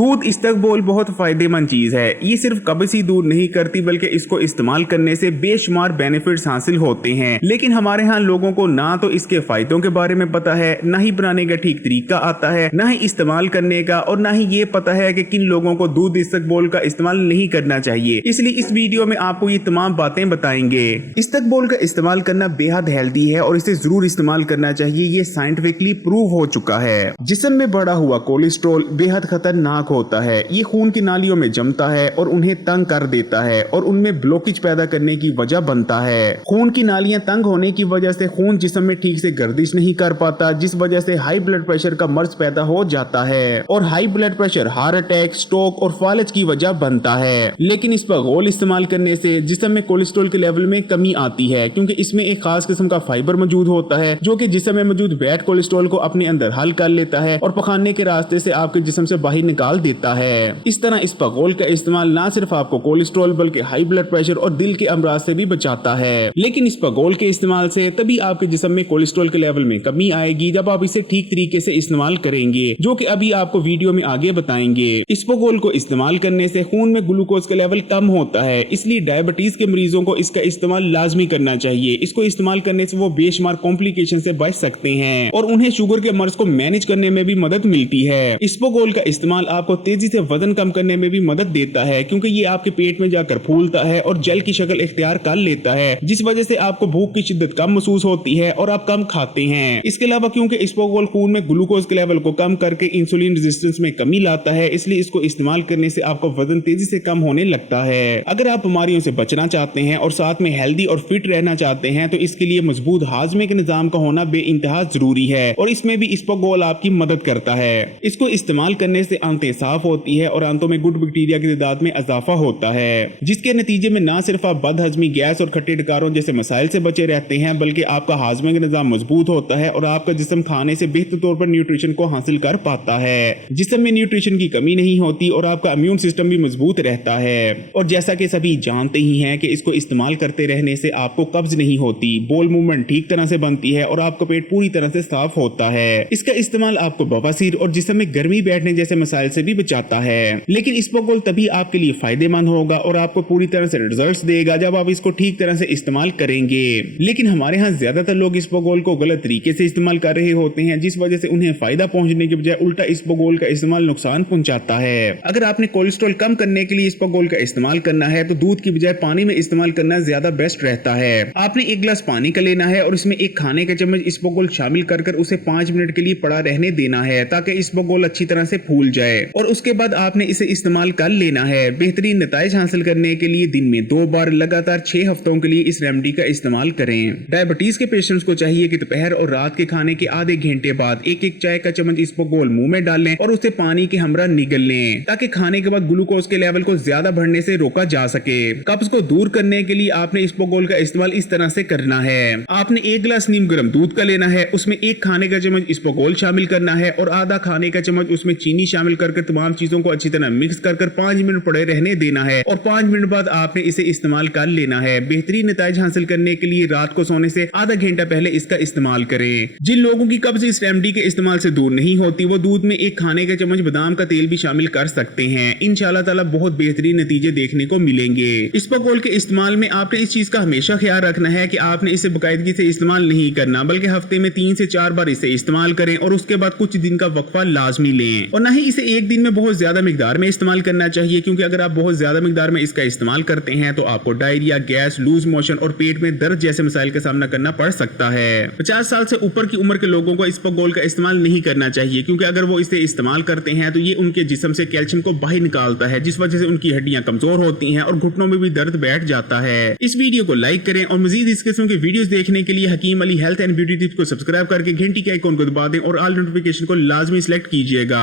दूध इस्तकबाल बहुत फायदेमंद चीज है। ये सिर्फ कब्ज ही दूर नहीं करती बल्कि इसको इस्तेमाल करने से बेशुमार बेनिफिट्स हासिल होते हैं। लेकिन हमारे यहाँ लोगों को ना तो इसके फायदों के बारे में पता है, ना ही बनाने का ठीक तरीका आता है, ना ही इस्तेमाल करने का, और ना ही ये पता है कि किन लोगों को दूध इस्तकबाल का इस्तेमाल नहीं करना चाहिए। इसलिए इस वीडियो में आपको ये तमाम बातें बताएंगे। इस्तकबाल का इस्तेमाल करना बेहद हेल्दी है और इसे जरूर इस्तेमाल करना चाहिए। ये साइंटिफिकली प्रूव हो चुका है। जिस्म में बढ़ा हुआ कोलेस्ट्रॉल बेहद खतरनाक होता है। ये खून की नालियों में जमता है और उन्हें तंग कर देता है और उनमें ब्लॉकेज पैदा करने की वजह बनता है। खून की नालियां तंग होने की वजह से खून जिस्म में ठीक से गर्दिश नहीं कर पाता, जिस वजह से हाई ब्लड प्रेशर का मर्ज पैदा हो जाता है और high blood pressure heart attack, stroke और फालज की वजह बनता है। लेकिन इस पर गोल इस्तेमाल करने से जिस्म में कोलेस्ट्रॉल के लेवल में कमी आती है, क्योंकि इसमें एक खास किस्म का फाइबर मौजूद होता है जो कि जिस्म में मौजूद बैड कोलेस्ट्रॉल को अपने अंदर हल कर लेता है और पखाने के रास्ते से आपके जिस्म से बाहर निकाल देता है। इस तरह इस पगोल का इस्तेमाल ना सिर्फ आपको कोलेस्ट्रॉल बल्कि हाई ब्लड प्रेशर और दिल के अमराज से भी बचाता है। लेकिन इस पगोल के इस्तेमाल से तभी आपके जिस्म में कोलेस्ट्रॉल के लेवल में कमी आएगी जब आप इसे ठीक तरीके से इस्तेमाल करेंगे, जो कि अभी आपको वीडियो में आगे बताएंगे। इस पगोल को इस्तेमाल करने से खून में ग्लूकोज का लेवल कम होता है, इसलिए डायबिटीज के मरीजों को इसका इस्तेमाल लाजमी करना चाहिए। इसको इस्तेमाल करने से वो बेशुमार कॉम्प्लिकेशन से बच सकते हैं और उन्हें शुगर के मर्ज को मैनेज करने में भी मदद मिलती है। इस पगोल का इस्तेमाल आपको तेजी से वजन कम करने में भी मदद देता है, क्योंकि ये आपके पेट में जाकर फूलता है और जल की शक्ल इख्तियार कर लेता है, जिस वजह से आपको भूख की शिद्दत कम महसूस होती है और आप कम खाते हैं। इसके अलावा क्योंकि इसबगोल खून में ग्लूकोज के लेवल को कम करके इंसुलिन रेजिस्टेंस में कमी लाता है, इसलिए इसको इस्तेमाल करने से आपका वजन तेजी से कम होने लगता है। अगर आप बीमारियों से बचना चाहते हैं और साथ में हेल्दी और फिट रहना चाहते हैं तो इसके लिए मजबूत हाजमे के निजाम का होना बेइंतहा जरूरी है और इसमें भी इसबगोल आपकी मदद करता है। इसको इस्तेमाल करने से आंतें साफ होती है और आंतों में गुड बैक्टीरिया की तादाद में इजाफा होता है, जिसके नतीजे में ना सिर्फ आप बदहजमी, गैस और खट्टे डकारों जैसे मसाइल से बचे रहते हैं, बल्कि आपका हाजमे का निजाम मजबूत होता है और आपका जिस्म खाने से बेहतर तौर पर न्यूट्रिशन को हासिल कर पाता है। जिस्म में न्यूट्रिशन की कमी नहीं होती और आपका इम्यून सिस्टम भी मजबूत रहता है। और जैसा कि सभी जानते ही हैं कि इसको इस्तेमाल करते रहने से आपको कब्ज नहीं होती, बोल मूवमेंट ठीक तरह से बनती है और आपका पेट पूरी तरह से साफ होता है। इसका इस्तेमाल आपको बवासीर और जिस्म में गर्मी बैठने जैसे मसाइल से भी बचाता है। लेकिन इसबगोल तभी आपके लिए फायदेमंद होगा और आपको पूरी तरह से रिजल्ट्स देगा जब आप इसको ठीक तरह से इस्तेमाल करेंगे। लेकिन हमारे यहाँ ज्यादातर लोग इसबगोल को गलत तरीके से इस्तेमाल कर रहे होते हैं, जिस वजह से उन्हें फायदा पहुंचने के बजाय उल्टा इसबगोल का इस्तेमाल नुकसान पहुंचाता है। अगर आपने कोलेस्ट्रॉल कम करने के लिए इसबगोल का इस्तेमाल करना है तो दूध की बजाय पानी में इस्तेमाल करना ज्यादा बेस्ट रहता है। आपने एक गिलास पानी का लेना है और इसमें एक खाने का चम्मच इसबगोल शामिल कर उसे 5 मिनट के लिए पड़ा रहने देना है ताकि इसबगोल अच्छी तरह से फूल जाए और उसके बाद आपने इसे इस्तेमाल कर लेना है। बेहतरीन नताइज हासिल करने के लिए दिन में 2 बार लगातार 6 हफ्तों के लिए इस रेमेडी का इस्तेमाल करें। डायबिटीज के पेशेंट्स को चाहिए कि दोपहर और रात के खाने के आधे घंटे बाद एक चाय का चम्मच इसबगोल मुंह में डाल लें और उसे पानी के हमरा निगल लें, ताकि खाने के बाद ग्लूकोज के लेवल को ज्यादा बढ़ने से रोका जा सके। कब्ज को दूर करने के लिए आपने इसबगोल का इस्तेमाल इस तरह से करना है। आपने 1 गिलास नीम गर्म दूध का लेना है, उसमें 1 खाने का चम्मच इसबगोल शामिल करना है और आधा खाने का चम्मच उसमें चीनी शामिल करके तमाम चीजों को अच्छी तरह मिक्स कर 5 मिनट पड़े रहने देना है और 5 मिनट बाद आपने इसे इस्तेमाल कर लेना है। बेहतरीन नताइज हासिल करने के लिए रात को सोने से आधा घंटा पहले इसका इस्तेमाल करें। जिन लोगों की कब्ज इस रेमेडी के इस्तेमाल से दूर नहीं होती, वो दूध में 1 खाने का चम्मच बादाम का तेल भी शामिल कर सकते हैं। इंशाल्लाह ताला बहुत बेहतरीन नतीजे देखने को मिलेंगे। इसबगोल के इस्तेमाल में आपने इस चीज का हमेशा ख्याल रखना है कि आपने इसे बाकायदगी से इस्तेमाल नहीं करना, बल्कि हफ्ते में 3 से 4 बार इसे इस्तेमाल करें और उसके बाद कुछ दिन का वक्फा लाजमी लें। और न ही इसे एक दिन में बहुत ज्यादा मिकदार में इस्तेमाल करना चाहिए, क्योंकि अगर आप बहुत ज्यादा मिकदार में इसका इस्तेमाल करते हैं तो आपको डायरिया, गैस, लूज मोशन और पेट में दर्द जैसे मसाइल का सामना करना पड़ सकता है। 50 साल से ऊपर की उम्र के लोगों को इसबगोल का इस्तेमाल नहीं करना चाहिए, क्योंकि अगर वो इसे इस्तेमाल करते हैं तो ये उनके जिस्म से कैल्शियम को बाहर निकालता है, जिस वजह से उनकी हड्डियां कमजोर होती हैं और घुटनों में भी दर्द बैठ जाता है। इस वीडियो को लाइक करें और मजीद इस किस्म के वीडियोस देखने के लिए Hakim Ali health and beauty tips को सब्सक्राइब करके घंटी के आइकॉन को दबा दें और ऑल नोटिफिकेशन को लाजमी सिलेक्ट कीजिएगा।